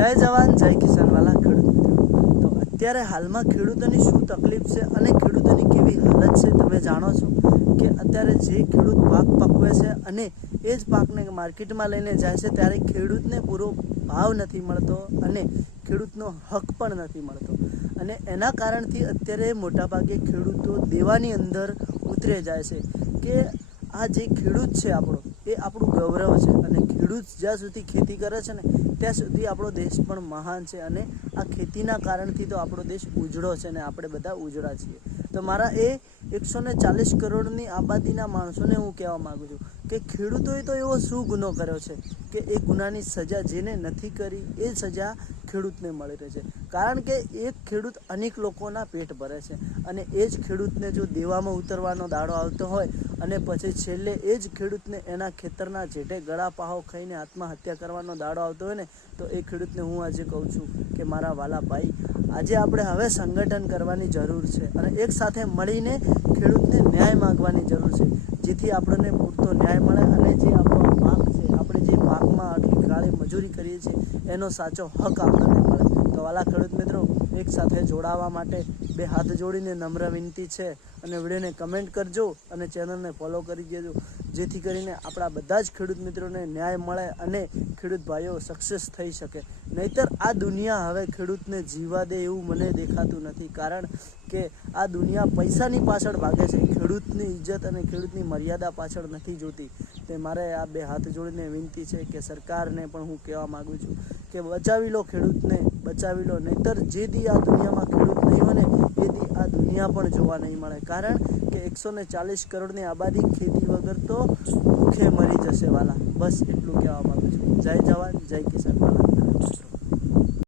જય જવાન જય કિસાન વાલા ખેડૂત મિત્રો। તો અત્યારે હાલમાં ખેડૂતોની શું તકલીફ છે અને ખેડૂતોની કેવી હાલત છે તમે જાણો છો કે અત્યારે જે ખેડૂત પાક પકવે છે અને એ જ પાકને માર્કેટમાં લઈને જાય છે ત્યારે ખેડૂતને પૂરો ભાવ નથી મળતો અને ખેડૂતનો હક પણ નથી મળતો અને એના કારણથી અત્યારે મોટાભાગે ખેડૂતો દેવાની અંદર ઉતરે જાય છે કે આ જે ખેડૂત છે આપણો એ આપણું ગૌરવ છે અને ખેડૂત જ્યાં સુધી ખેતી કરે છે ને ત્યાં સુધી આપણો દેશ પણ મહાન છે અને આ ખેતીના કારણથી તો આપણો દેશ ઉજળો છે ને આપણે બધા ઉજળા છીએ। તો મારા એ 140 કરોડની આબાદીના માણસોને હું કહેવા માગું છું કે ખેડૂતોએ તો એવો શું ગુનો કર્યો છે કે એ ગુનાની સજા જેને નથી કરી એ સજા ખેડૂતને મળી રહે છે, કારણ કે એક ખેડૂત અનેક લોકોના પેટ ભરે છે અને એ જ ખેડૂતને જો દેવામાં ઉતરવાનો દાડો આવતો હોય અને પછી છેલ્લે એ જ ખેડૂતને એના ખેતરના જેઠે ગળા પાહો ખાઈને આત્મહત્યા કરવાનો દાડો આવતો હોય ને તો એ ખેડૂતને હું આજે કહું છું કે મારા વાલા ભાઈ, આજે આપણે હવે સંગઠન કરવાની જરૂર છે અને એક સાથે મળીને ખેડૂતને ન્યાય માગવાની જરૂર છે, જેથી આપણને પૂરતો ન્યાય મળે અને જે આપણો પાક છે, આપણે જે પાકમાં આટલી કાળી મજૂરી કરીએ છીએ એનો સાચો હક આપણને મળે। તો વાલા ખેડૂત મિત્રો, એક સાથે જોડાવા માટે બે હાથ જોડીને નમ્ર વિનંતી છે અને વિડીયોને કમેન્ટ કરજો અને ચેનલને ફોલો કરી દેજો, જેથી કરીને આપણા બધા જ ખેડૂત મિત્રોને ન્યાય મળે અને ખેડૂત ભાઈઓ સક્સેસ થઈ શકે। નહીંતર આ દુનિયા હવે ખેડૂતને જીવવા દે એવું મને દેખાતું નથી, કારણ કે આ દુનિયા પૈસાની પાછળ ભાગે છે, ખેડૂતની ઇજ્જત અને ખેડૂતની મર્યાદા પાછળ નથી જોતી। તે મારે આ બે હાથ જોડીને વિનંતી છે કે સરકારને પણ હું કહેવા માગું છું કે બચાવી લો ખેડૂતને, બચાવી લો, નહીંતર જે દી આ દુનિયામાં ખેડૂત નહીં હોય ને એ દી આ દુનિયા પણ જોવા નહીં મળે, કારણ કે 140 કરોડની આબાદી ખેતી વગર તો ભૂખે મરી જશે વાલા। બસ એટલું કહેવા માગું છું। જય જવાન જય કિસાન વાલા।